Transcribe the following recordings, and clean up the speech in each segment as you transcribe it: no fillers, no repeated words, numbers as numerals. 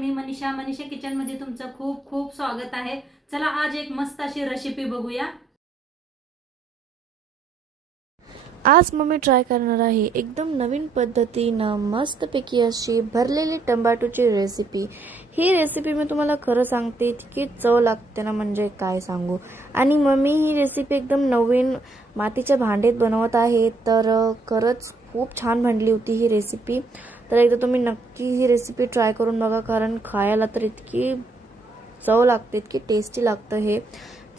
मी Manisha kitchen मध्ये तुमचं खूप खूप स्वागत आहे। चला आज एक मस्त अशी रेसिपी बघूया। आज मम्मी ट्राय करणार आहे एकदम नवीन पद्धतीने मस्तपैकी अशी भरलेली टोमॅटोची रेसिपी। ही रेसिपी मी तुम्हाला खरं सांगते इतकी चव लागते ना म्हणजे काय सांगू। आणि मम्मी ही रेसिपी एकदम नवीन मातीच्या भांड्यात बनवत आहे, तर खरंच खूप छान बनली होती ही रेसिपी। तर एकदा तुम्ही नक्की ही रेसिपी ट्राय करून बघा, कारण खायला तर इतकी चव लागते, इतकी टेस्टी लागतं हे।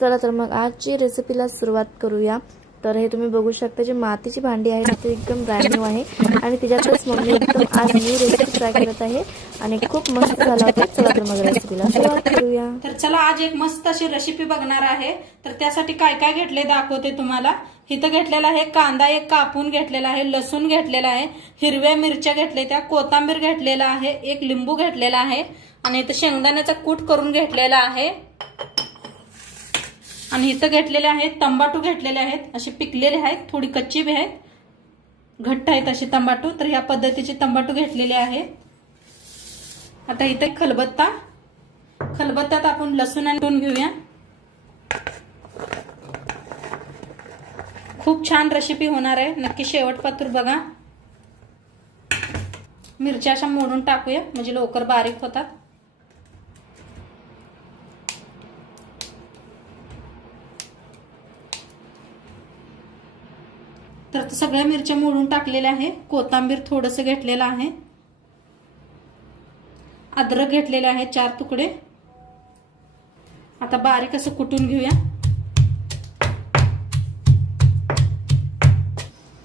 चला तर मग आजची रेसिपीला सुरुवात करूया। तर हे तुम्ही बघू शकता जे मातीची भांडी आहे ते एकदम ब्रँड न्यू आहे आणि त्याच्यातच मम्मी एकदम आज न्यू रेसिपी ट्राय करत आहे आणि खूप मस्त झाला होता। चला तर मग रेसिपीला सुरुवात करूया। तर चला आज एक मस्त अशी रेसिपी बघणार आहे। तर त्यासाठी काय काय घेतले दाखवते तुम्हाला। इथं घेतलेला आहे कांदा एक कापून घेतलेला आहे, लसूण घेतलेला आहे, हिरव्या मिरच्या घेतल्या, त्या कोथिंबीर घेतलेला आहे, एक लिंबू घेतलेला आहे आणि इथं शेंगदाण्याचा कूट करून घेतलेला आहे आणि इथं घेतलेले आहेत टोमॅटो घेतलेले आहेत, असे पिकलेले आहेत, थोडी कच्ची बी आहेत, घट्ट आहेत असे टोमॅटो। तर ह्या पद्धतीचे टोमॅटो घेतलेले आहेत। आता इथे खलबत्त्यात आपण लसूण आणून घेऊया। खूप छान रेसिपी होणार आहे, नक्की शेवटपर्यंत बघा। मिरच्या अशा मोडून टाकूया म्हणजे लवकर बारीक होतात। तर सगळ्या मिरच्या मोडून टाकलेल्या आहे। कोथिंबीर थोडंसं घेतलेलं आहे, अद्रक घेतलेले आहे 4 तुकडे। आता बारीक असं कुटून घेऊया।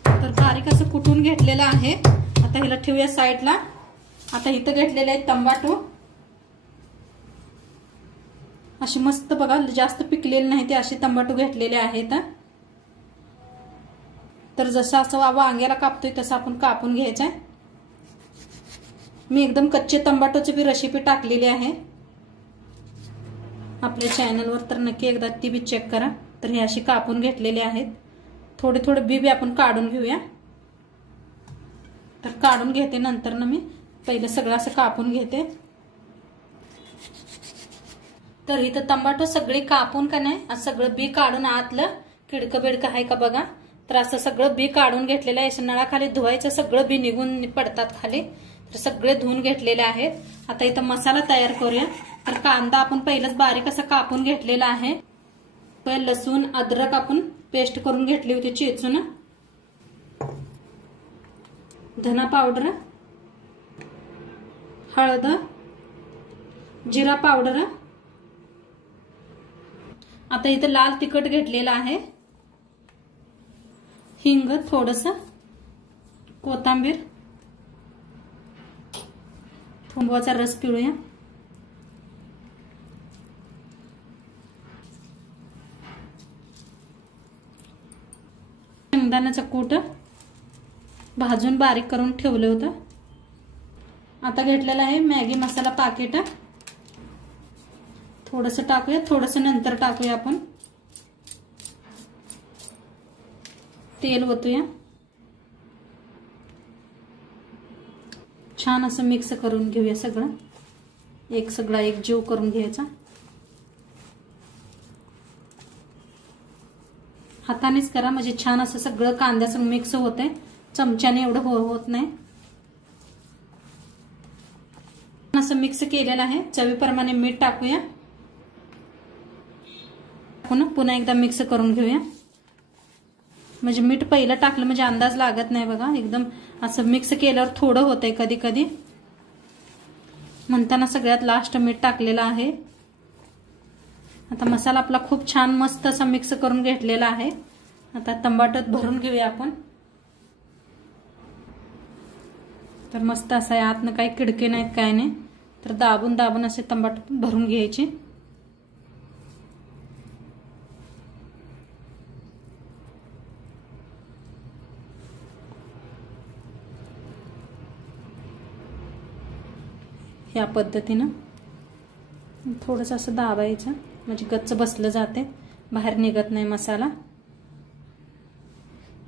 तर बारीक असं कुटून घेतलेलं आहे। आता हिला ठेवूया साईडला। आता इथं घेतलेले आहेत टोमॅटो, असे मस्त बघा, जास्त पिकलेले नाही ते असे टोमॅटो घेतलेले आहेत। तर जसं असं वांग्याला कापतोय तसं आपण कापून घ्यायचंय। मी एकदम कच्चे टोमॅटोची बी रेसिपी टाकलेली आहे आपल्या चॅनलवर, तर नक्की एकदा ती बी चेक करा। तर हे असे कापून घेतलेले आहेत, थोडे थोडे बी आपण काढून घेऊया। तर काढून घेते नंतर ना, मी पहिलं सगळं असं कापून घेते। तर इथं टोमॅटो सगळे कापून का नाही असं सगळं बी काढून आतलं किडकं बिडकं आहे का बघा। तर असं सगळं बी काढून घेतलेलं आहे। नळाखाली धुवायचं, सगळं बी निघून पडतात खाली। तर सगळे धुवून घेतलेले आहेत। आता इथं मसाला तयार करूया। तर कांदा आपण पहिलंच बारीक असं कापून घेतलेला आहे। पहिले लसूण अद्रक आपण पेस्ट करून घेतली होती चेचून। धना पावडर, हळद, जिरा पावडर, आता इथं लाल तिखट घेतलेला आहे, हिंग थोडंसं, कोथिंबीर, लिंबाचा रस पिळूया। शेंगदाण्याचा कूट भाजून बारीक करून ठेवलं होतं। आता घेतलेला आहे मॅगी मसाला पाकिट, थोडंसं टाकूया, थोडंसं नंतर टाकूया आपण। तेल ओतूया, छान असं मिक्स करून घेऊया सगळं, सगळा एक जीव करून घ्यायचा। हातानेच करा म्हणजे छान असं सगळं कांद्याचं मिक्स होतंय, चमच्याने एवढं होत नाही। असं मिक्स केलेलं आहे। चवीप्रमाणे मीठ टाकूया, पुन्हा एकदा मिक्स करून घेऊया। म्हणजे मीठ पहिलं टाकलं म्हणजे अंदाज लागत नाही बघा, एकदम असं मिक्स केल्यावर थोडं होतंय कधी कधी, म्हणताना सगळ्यात लास्ट मीठ टाकलेलं आहे। आता मसाला आपला खूप छान मस्त असा मिक्स करून घेतलेला आहे। आता टोमॅटोत भरून घेऊया आपण। तर मस्त असं आहे, आतनं काही किडके नाहीत काय नाही। तर दाबून दाबून असे टोमॅटो भरून घ्यायचे। या पद्धतीनं थोडंसं असं दाबायचं म्हणजे गच्च बसलं जाते, बाहेर निघत नाही मसाला।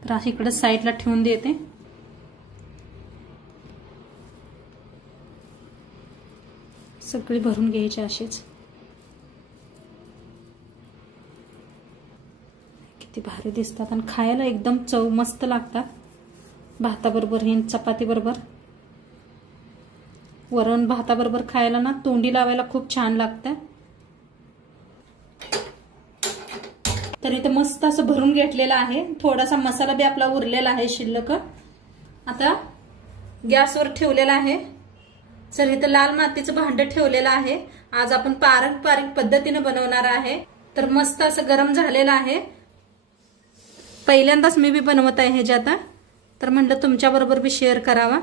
तर अशी इकडे साईडला ठेवून देते। सगळी भरून घ्यायची अशीच. किती भारी दिसतात आणि खायला एकदम चव मस्त लागतात. भाताबरोबर हे चपातीबरोबर, वरण भाताबरोबर खायला ना तोंडी लावायला खूप छान लागतं. तर इथे मस्त असं भरून घेतलेलं आहे. थोडासा मसाला बी आपला उरलेला आहे शिल्लक. आता गॅसवर ठेवलेला आहे. तर इथं लाल मातीचं भांड ठेवलेलं आहे. आज आपण पारंपरिक पद्धतीने बनवणार आहे. तर मस्त असं गरम झालेलं आहे. पहिल्यांदाच मी बी बनवत आहे हे जे आता, तर म्हटलं तुमच्या बरोबर बी शेअर करावा.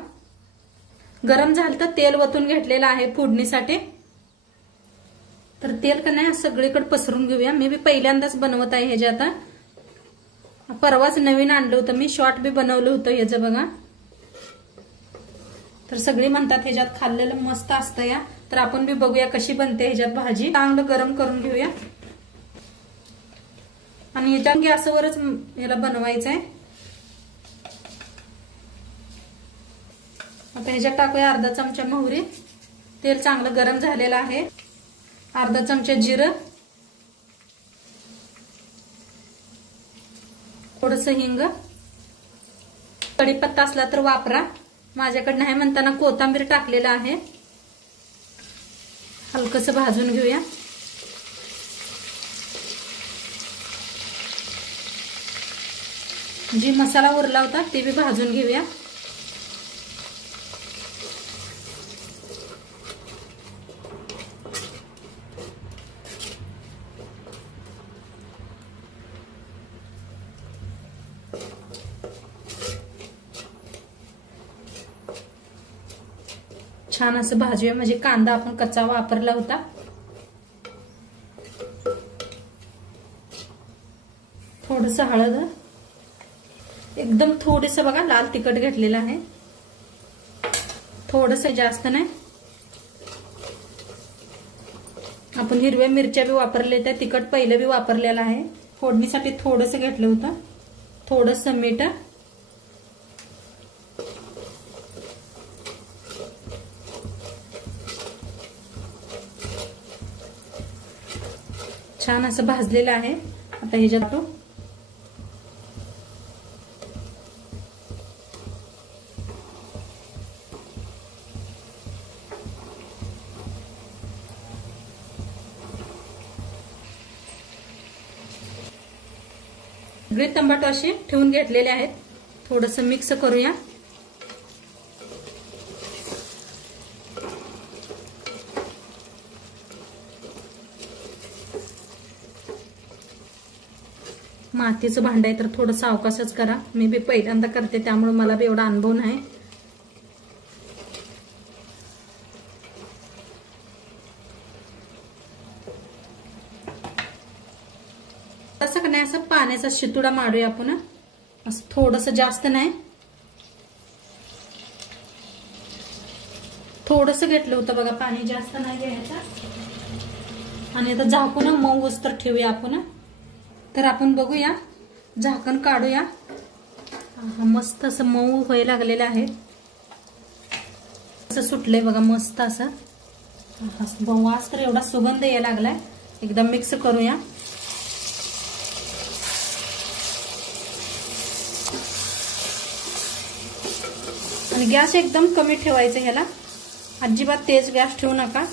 गरम झालं तर तेल वतून घेतलेलं आहे फोडणीसाठी. तर तेल का नाही सगळीकडे पसरून घेऊया. मी बी पहिल्यांदाच बनवत आहे हे जे आता. परवाच नवीन आणलं होतं मी, शॉर्ट बी बनवलं होतं ह्याचं बघा. तर सगळी म्हणतात ह्याच्यात खाल्लेलं मस्त असतं या. तर आपण बी बघूया कशी बनते ह्याच्यात भाजी. चांगलं गरम करून घेऊया आणि ह्याच्यात गॅसवरच याला बनवायचं आहे. आता ह्याच्यात टाकूया अर्धा चमचा मोहरी. तेल चांगलं गरम झालेलं आहे. अर्धा चमचा जिरं, थोडंसं हिंग, कढीपत्ता असला तर वापरा. माझ्याकडे नाही म्हणताना कोथिंबीर टाकलेला आहे. हलकसं भाजून घेऊया. जी मसाला उरला होता ते बी भाजून घेऊया. छान असं भाजूया. म्हणजे कांदा आपण कच्चा वापरला होता. थोडंसं हळद, एकदम थोडंसं बघा लाल तिखट घेतलेलं आहे. थोडंसं, जास्त नाही. आपण हिरव्या मिरच्या बी वापरले, त्या तिखट पहिलं बी वापरलेलं आहे. फोडणीसाठी थोडंसं घेतलं होतं. थोडंसं मीठ, छान असं भाजलेलं आहे. आता ह्याच्यात टाकू. सगळे टमाटो असे ठेवून घेतलेले आहेत. थोडंसं मिक्स करूया. मातीचं भांड आहे तर थोडं सावकाशच करा. मी बी पहिल्यांदा करते त्यामुळे मला बी एवढा अनुभव नाही. असं का नाही, असं पाण्याचा शितुडा मारूया आपण. असं थोडंसं, जास्त नाही. थोडंसं घेतलं होतं बघा पाणी, जास्त नाही घ्यायचं. आणि आता झाकून मऊ तर ठेवूया आपण. तर आपण बघूया, झाकण काढूया. मस्त असं मऊ व्हायला लागलेलं आहे. असं सुटलंय बघा मस्त असं. वास तर एवढा सुगंध यायला लागलाय. एकदम मिक्स करूया. आणि गॅस एकदम कमी ठेवायचा ह्याला. अजिबात तेज गॅस ठेवू नका.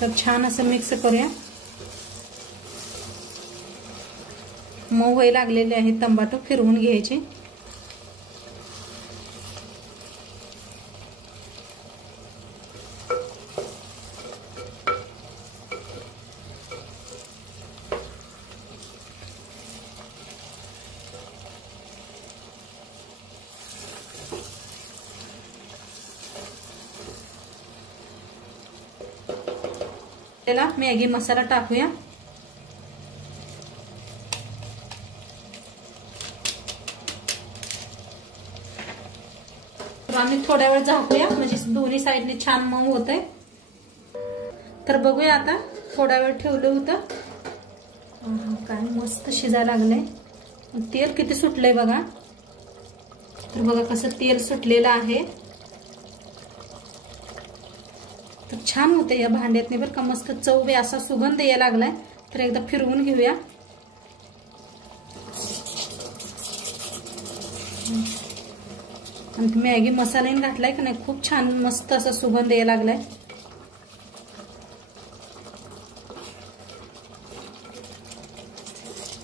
तर छान असं मिक्स करूया. मऊ व्हायला लागलेले आहे टमाटो. फिरवून घ्यायचे. त्याला मॅगी मसाला टाकूया. आम्ही थोड्या वेळ झाकूया, म्हणजे दोन्ही साईडने छान मऊ होतंय. तर बघूया आता. थोडा वेळ ठेवलं होतं. काय मस्त शिजायला लागलंय. तेल किती सुटलंय बघा. तर बघा कसं तेल सुटलेलं आहे. तर छान होते या भांड्यातने बरं का, मस्त चव बी असा सुगंध यायला लागलाय. तर एकदा फिरवून घेऊया. आणि मॅगी मसाल्याने घातलाय का नाही, खूप छान मस्त असा सुगंध यायला लागलाय.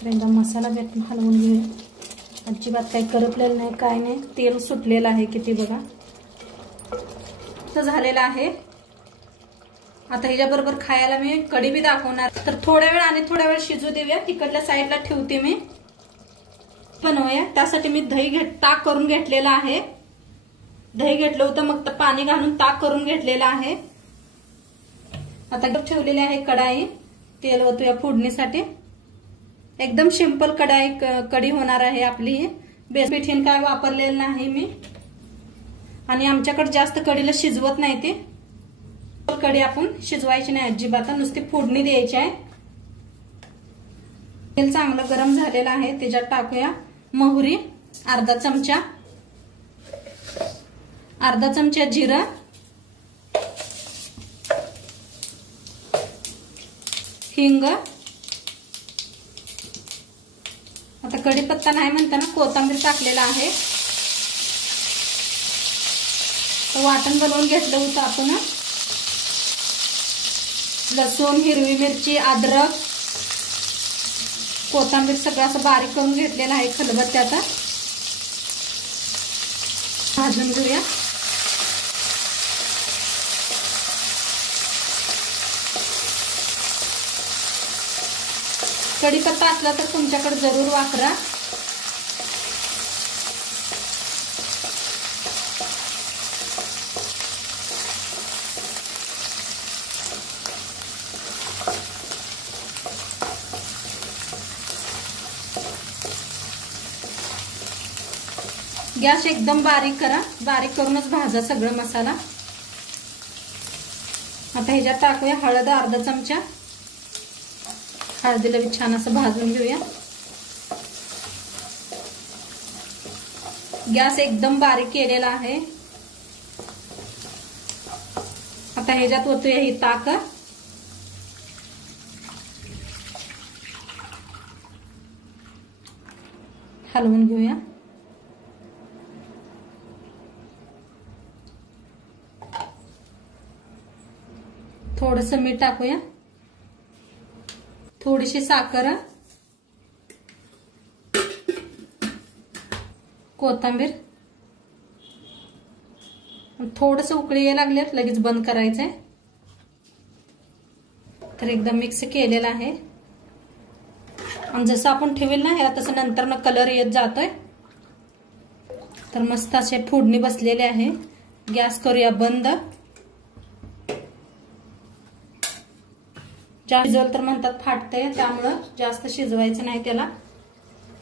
एकदा मसाला भेटून हलवून घेऊया. अजिबात काही करपलेलं नाही, काय नाही. तेल सुटलेलं आहे किती बघा. तर झालेलं आहे. आता ह्याच्याबरोबर खायला मी कढी बी दाखवणार. तर थोड्या वेळ शिजू देऊया. तिकडल्या साईडला ठेवते मी. बनवूया. त्यासाठी मी दही ताक करून घेतलेला आहे. दही घेतलं होतं, मग पाणी घालून ताक करून घेतलेलं आहे. आता ठेवलेली आहे कढाई. तेल ओतूया फोडणीसाठी. एकदम सिंपल कढी होणार आहे आपली. बेसपीठ काय वापरलेलं नाही मी. आणि आमच्याकडे जास्त कढीला शिजवत नाही ते. कढी आपण शिजवायची नाही अजिबात, नुसती फोडणी द्यायची आहे. तेल चांगलं गरम झालेलं आहे. त्याच्यात टाकूया मोहरी अर्धा चमचा, अर्धा चमचा जिरं, हिंग. आता कढीपत्ता नाही म्हणताना कोथिंबीर टाकलेला आहे. वाटण बनवून घेतलं होतं आपण. लसूण, हिरवी मिरची, अद्रक, कोथिंबीर सगळं असं बारीक करून घेतलेलं आहे खलबत्त्यात. भाजून घेऊया. कढीपत्ता असला तर तुमच्याकडे जरूर वापरा. गॅस एकदम बारीक करा. बारीक करूनच भाजा सगळं मसाला. आता ह्याच्यात टाकूया हळद अर्धा चमचा. हळदीला बी छान असं भाजून घेऊया. गॅस एकदम बारीक केलेला आहे. आता ह्याच्यात ओतूया ही ताक. हलवून घेऊया. थोडंसं मीठ टाकूया. थोडीशी साखर, कोथिंबीर. थोडंसं उकळी यायला लागल्यात लगेच बंद करायचंय. तर एकदम मिक्स केलेलं आहे. आणि जसं आपण ठेवेल ना ह्याला तसं नंतर ना कलर येत जातोय. तर मस्त असे फोडणी बसलेले आहे. गॅस करूया बंद. जास्त शिजवलं तर म्हणतात फाटते, त्यामुळं जास्त शिजवायचं नाही त्याला.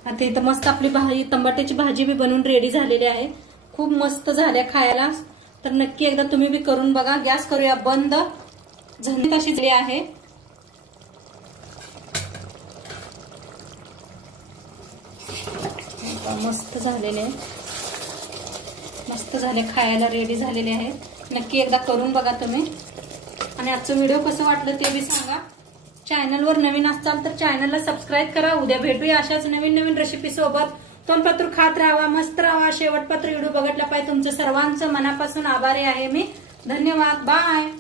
आता इथं मस्त आपली टमाट्याची भाजी बी बनवून रेडी झालेली आहे. खूप मस्त झाल्या खायला. तर नक्की एकदा तुम्ही बी करून बघा. गॅस करूया बंद. झणझणीत शिजली आहे. मस्त झालेले आहे. मस्त झाले खायला रेडी झालेले आहे. नक्की एकदा करून बघा तुम्ही. आणि आजचं व्हिडिओ कसं वाटलं ते बी सांगा. चॅनलवर नवीन असाल तर चॅनलला सबस्क्राईब करा. उद्या भेटूया अशाच नवीन रेसिपी सोबत. तोंडपत्र खात राहावा, मस्त राहावा. शेवटपत्र व्हिडिओ बघितला पाहिजे. तुमचं सर्वांचं मनापासून आभारी आहे मी. धन्यवाद. बाय.